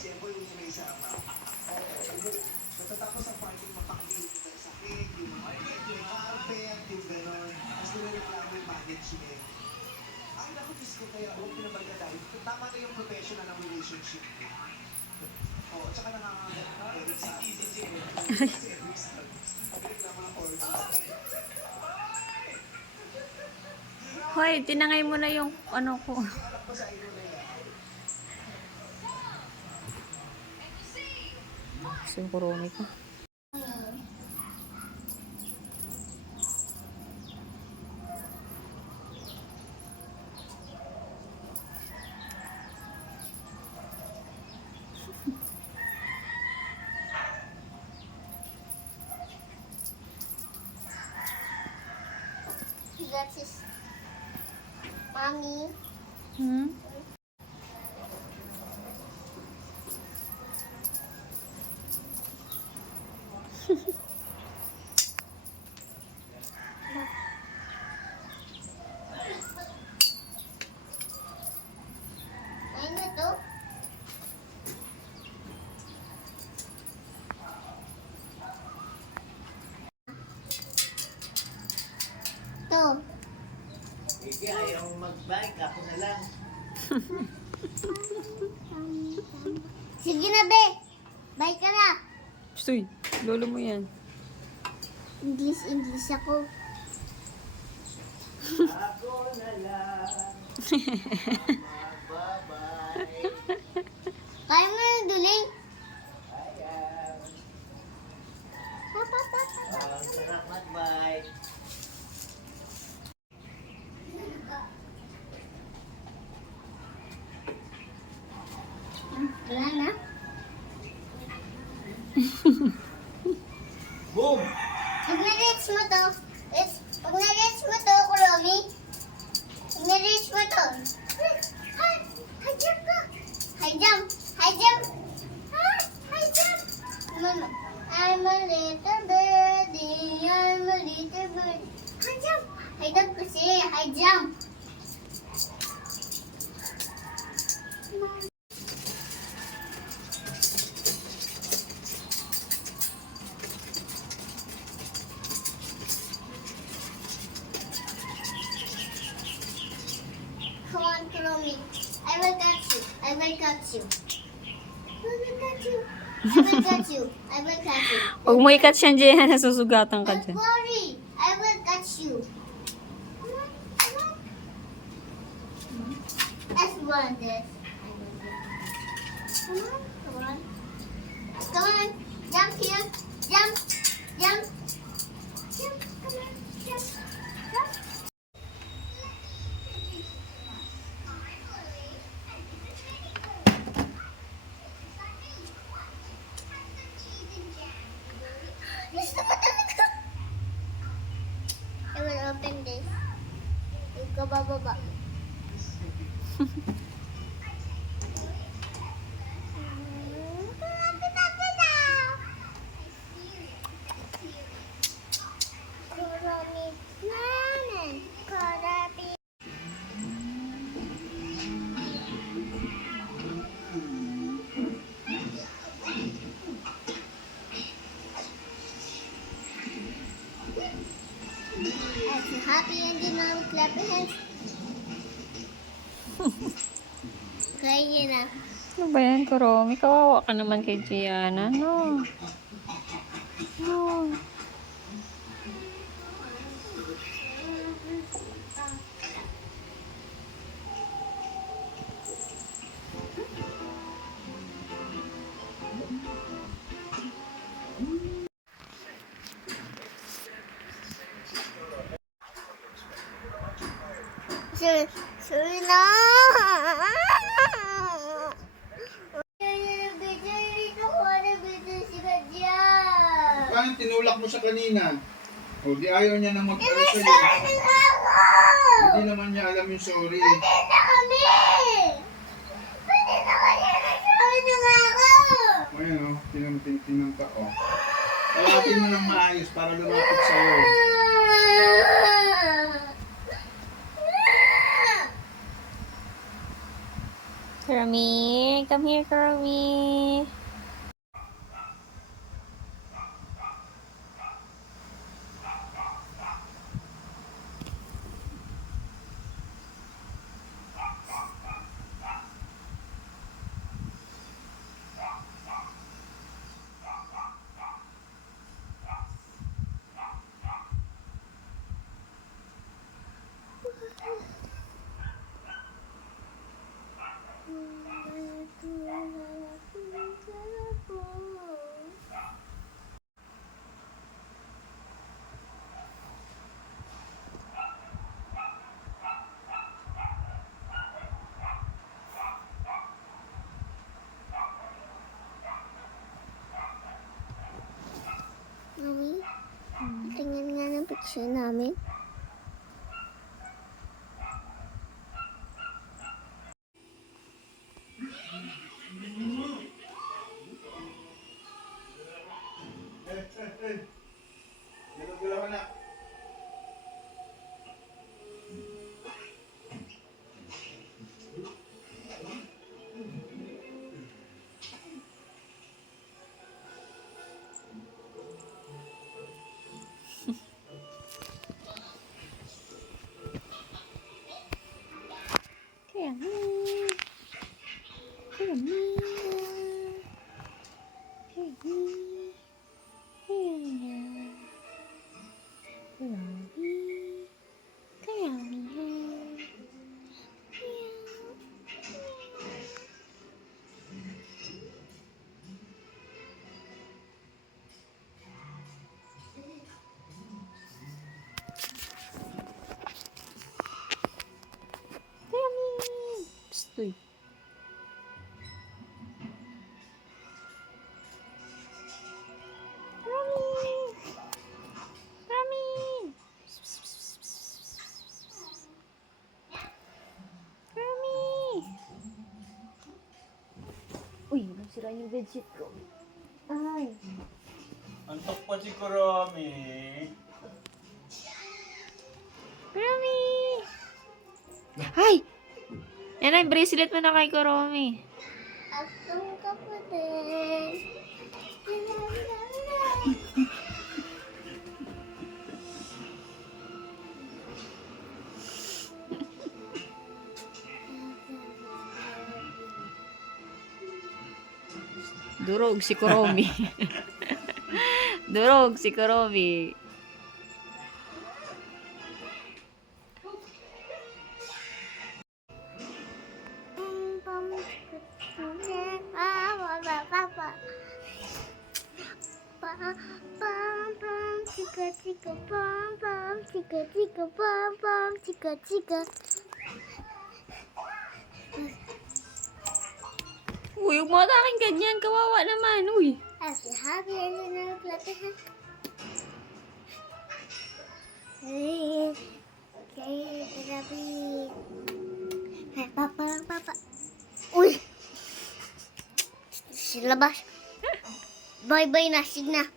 Siyempre yung may sama. Oo. Matatapos ang party, mapakaliit ng sakit, yung carpet, yung gano'n. Tapos nilareklamo yung management. Ay, naku, Diyos ko, kaya huwag pinabaga tayo. Tama na yung professional ng relationship. Oo, tsaka nakakagat na Eric sa akin. Si Eric sa akin. Nagreklamo ng order. Hoy, tinangay mo na yung ano ko. Alam ko sa inyo na yan. Singkuroni ka. That's his mommy. Hmm? Ano to? To. Sige, ayaw mag-bike. Ako na lang. Sige na, be. Bye ka na. Uy, lolo mo yan. English ako. Ako na lang. Bye-bye. Kaya mo yung duling. Ayan. Papa. Ang sarap mag-bike. Wala na. Boom! Pag na-reach mo to, pag na-reach mo to, Kuromi, pag na-reach mo to, high jump ka. High jump. High jump. High jump. Mama, I'm a little birdie. I'm a little bird. High jump. High jump kasi. High jump. Come on, Kuromi. I will catch you. I will catch you. I will catch you. I will catch you. I will catch you. Huwag mo ikat siya dyan, nasusugatan ka Don't dyan. worry. I will catch you. Let's run this. Come on, come on. Come on. Jump here. Jump. Jump. Jump. Come on. Jump. Jump. Gusto mo talaga? I will open this. Ikaw bababa. Happy ending now, clap your hands. Kaya na. Ano ba yan, Kuromi? Kawawa ka naman kay Gianna, no? No. Sorry na. Paano tinulak mo siya kanina? O, di ayaw niya na mag-ano sa'yo. Sorry na ako. Hindi naman niya alam yung sorry. Pwede na kami. Pwede na kaya nagsabi na nga ako. Ayan o, tinang ka o. Palatin mo ng maayos para lumapit sa'yo. Ah. Kurumi. Come here, Kurumi. Mami, tingnan nga ng picture namin. Galaw-galaw na. Kurumi. Kurumi. Kurumi. Uy. Uy, nasira yung bedsheet ko. Ay. Antok pa si Kurumi. Kurumi! Ay! Yan ang bracelet mo na kay Kurumi. Asong ka pa din. Durog si Kurumi. Durog si Kurumi. Chika pam pam, chika chika pam pam, chika chika. Uy, huwag mo atakin ganyan. Kawawa naman. Uy. Happy happy and then Hey, okay, happy. Hey, papa. Uy! Silabas. Bye-bye na, sig na.